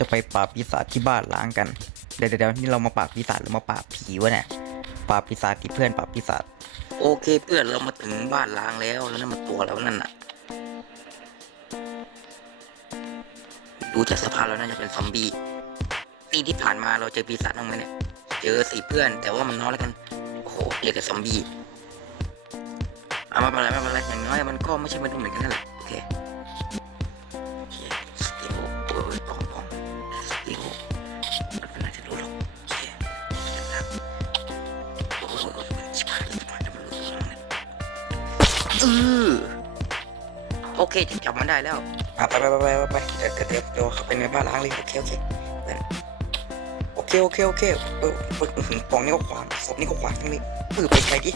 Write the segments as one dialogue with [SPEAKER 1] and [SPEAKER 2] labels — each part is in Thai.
[SPEAKER 1] จะไปปราบปีศาจที่บ้านล้างกัน เดี๋ยวเดี๋ยวนี่เรามาปราบปีศาจหรือมาปราบผีวะเนี่ยปราบปีศาจที่เพื่อนปราบปีศาจโอเคเพื่อนเรามาถึงบ้านล้างแล้วแล้วนั่นมันตัวแล้วนั่นน่ะ ดูจากสภาพแล้วน่าจะเป็นซอมบี้ปีที่ผ่านมาเราเจอปีศาจบ้างไหมเนี่ยเจอสิเพื่อน แต่ว่ามันน้อยแล้วกันโอ้โหเจอแต่ซอมบี้เอาม่เป็นไรไม่เป็นไรอย่างน้อยมันก็ไม่ใช่มนุษย์เหมือนกันนั่นแหละโอเค อือโอเคจับมันได้แล้วอะไปไปไปไปไปเดี๋ยวเดี๋ยวเดี๋ยวเข้าไปในบ้านล้างเลยโอเคโอเคโอเคโอเคโอเคเออเอออื้อหือปองนี่ก็ขวางศพนี่ก็ขวางทั้งนี้เออไปไกลดิ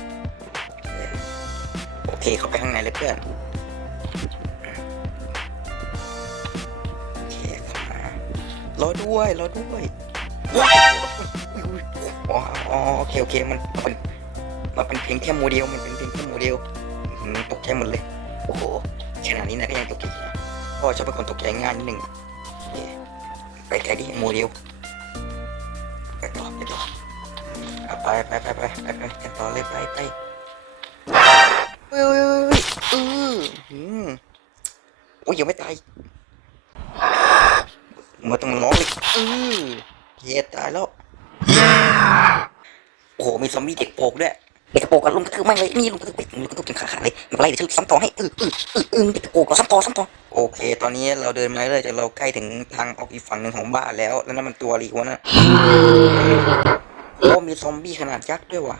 [SPEAKER 1] โอเคเข้าไปข้างในเลยเพื่อนโอเคเข้ามารอด้วยรอด้วยว้าวอ๋อโอเคโอเคมันมันมันเป็นเพียงแค่โมเดลมันเป็นเพียงแค่โมเดล ตกใจหมดเลย โอ้โหขนาดนี้นะก็ยังตกใจนะพ่อชอบเป็นคนตกใจง่ายนิดหนึ่งโอเคไปไกลดิโมเดลไปต่อไปต่ออะไปไปไปไปไปไปกันต่อเลยไปไปเฮ้ยเฮ้ยเฮ้ยยเอออืมโอ้ยยังไม่ตายมาต้องร้องเลยเออเฮียตายแล้วโอ้โหมีซอมบี้เด็กโปกด้วย เด็กโปกกับลุงกระทืบแม่งเลยนี่ลุงกระทืบไปลุงกระทืบถึงขาขาดเลยมันไล่เดี๋ยวฉันซ้ำต่อให้เออเออเออเออเด็กโปกเราซ้ำต่อซ้ำต่อโอเค ตอนนี้เราเดินมาเรื่อยๆจนเราใกล้ถึงทางออกอีกฝั่งหนึ่งของบ้านแล้ว แล้วนั่นมันตัวอะไรวะน่ะโอ้มีซอมบี้ขนาดยักษ์ด้วยว่ะ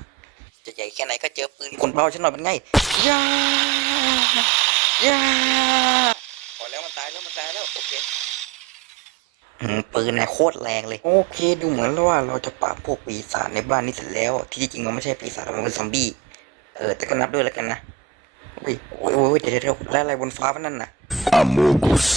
[SPEAKER 1] จะใหญ่แค่ไหนก็เจอปืนคนเบาฉันหน่อยมันไงย่าย่าพอแล้วมันตายแล้วมันตายแล้วโอเคอืม ปืนนะโคตรแรงเลย โอเค ดูเหมือนว่าเราจะปราบพวกปีศาจในบ้านนี้เสร็จแล้ว ที่จริงมันไม่ใช่ปีศาจมันเป็นซอมบี้เออแต่ก็นับด้วยแล้วกันนะโอ้ยโอ้ยโอ้ยเดี๋ยวเดี๋ยวแล้วอะไรบนฟ้ามันนั่นน่ะ
[SPEAKER 2] Amogus.